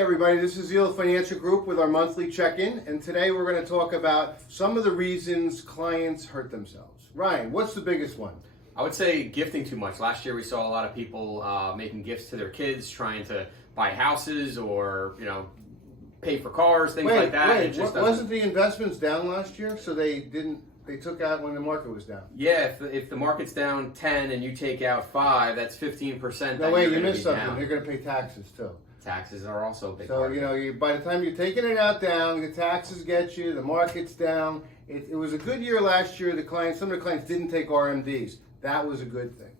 everybody, this is Zeal Financial Group with our monthly check-in, and today we're going to talk about some of the reasons clients hurt themselves. Ryan, what's the biggest one? I would say gifting too much. Last year we saw a lot of people making gifts to their kids, trying to buy houses or pay for cars, things like that. Wasn't the investments down last year? So they took out when the market was down. Yeah, if the market's down 10 and you take out 5, that's 15%. No, wait, you missed something. Down. They're going to pay taxes too. Taxes are also a big part. So, by the time you're taking it out down, the taxes get you, the market's down. It was a good year last year. Some of the clients didn't take RMDs. That was a good thing.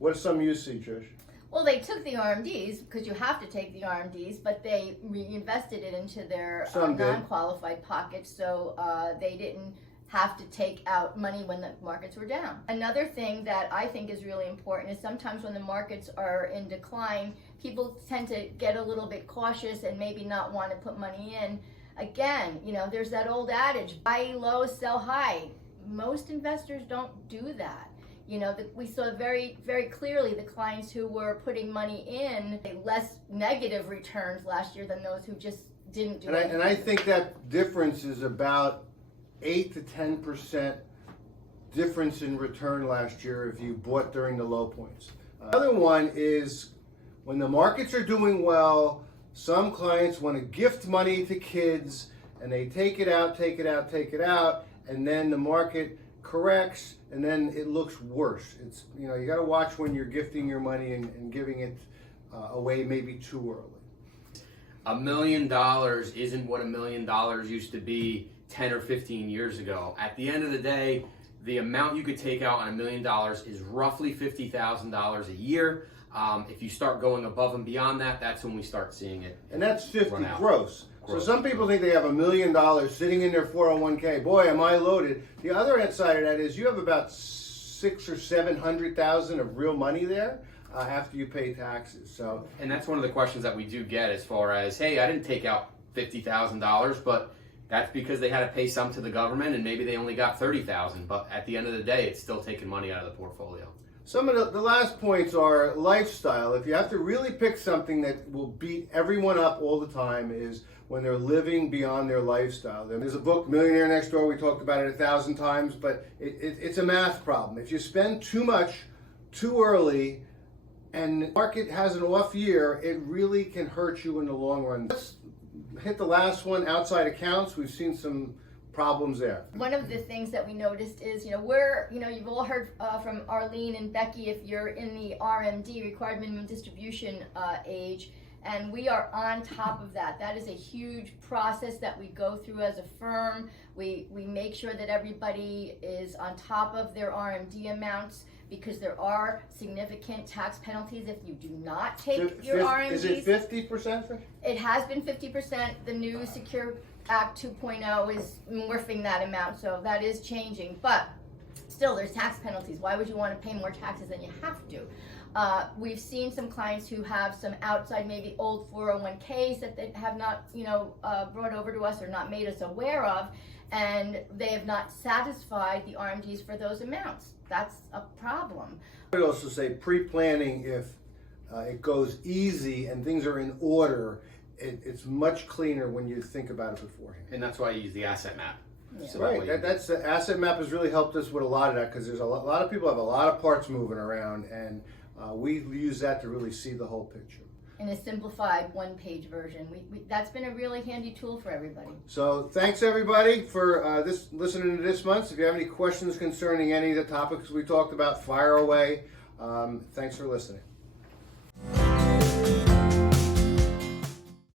What are some you see, Trish? Well, they took the RMDs because you have to take the RMDs, but they reinvested it into their non-qualified pockets, so they didn't have to take out money when the markets were down. Another thing that I think is really important is sometimes when the markets are in decline, people tend to get a little bit cautious and maybe not want to put money in. Again, there's that old adage, buy low, sell high. Most investors don't do that. We saw very, very clearly the clients who were putting money in less negative returns last year than those who just didn't do it. And I think that difference is about 8 to 10% difference in return last year if you bought during the low points. Another one is when the markets are doing well, some clients want to gift money to kids and they take it out, and then the market corrects and then it looks worse. It's you got to watch when you're gifting your money and giving it away maybe too early. $1 million isn't what $1 million used to be 10 or 15 years ago. At the end of the day, the amount you could take out on $1 million is roughly $50,000 a year. If you start going above and beyond that, that's when we start seeing it. And that's 50 gross. So some people think they have $1 million sitting in their 401k. Boy, am I loaded. The other side of that is you have about 600,000 or 700,000 of real money there after you pay taxes. So, and that's one of the questions that we do get as far as, hey, I didn't take out $50,000, but that's because they had to pay some to the government and maybe they only got $30,000. But at the end of the day, it's still taking money out of the portfolio. Some of the last points are lifestyle. If you have to really pick something that will beat everyone up all the time is when they're living beyond their lifestyle. There's a book, Millionaire Next Door, we talked about it 1,000 times, but it's a math problem. If you spend too much too early and the market has an off year, it really can hurt you in the long run. Let's hit the last one, outside accounts. We've seen some problems there. One of the things that we noticed is, you've all heard from Arlene and Becky, if you're in the RMD, required minimum distribution age, and we are on top of that. That is a huge process that we go through as a firm. We make sure that everybody is on top of their RMD amounts because there are significant tax penalties if you do not take your RMDs. Is it 50%? It has been 50%. The new Secure Act 2.0 is morphing that amount, so that is changing. But still, there's tax penalties. Why would you want to pay more taxes than you have to? We've seen some clients who have some outside, maybe old 401ks that they have not, brought over to us or not made us aware of, and they have not satisfied the RMDs for those amounts. That's a problem. I would also say pre-planning, if it goes easy and things are in order, it's much cleaner when you think about it beforehand. And that's why I use the asset map. Yeah. So right, that's the asset map has really helped us with a lot of that because there's a lot of people have a lot of parts moving around, and we use that to really see the whole picture. In a simplified one-page version. That's been a really handy tool for everybody. So thanks everybody for listening to this month. If you have any questions concerning any of the topics we talked about, fire away. Thanks for listening.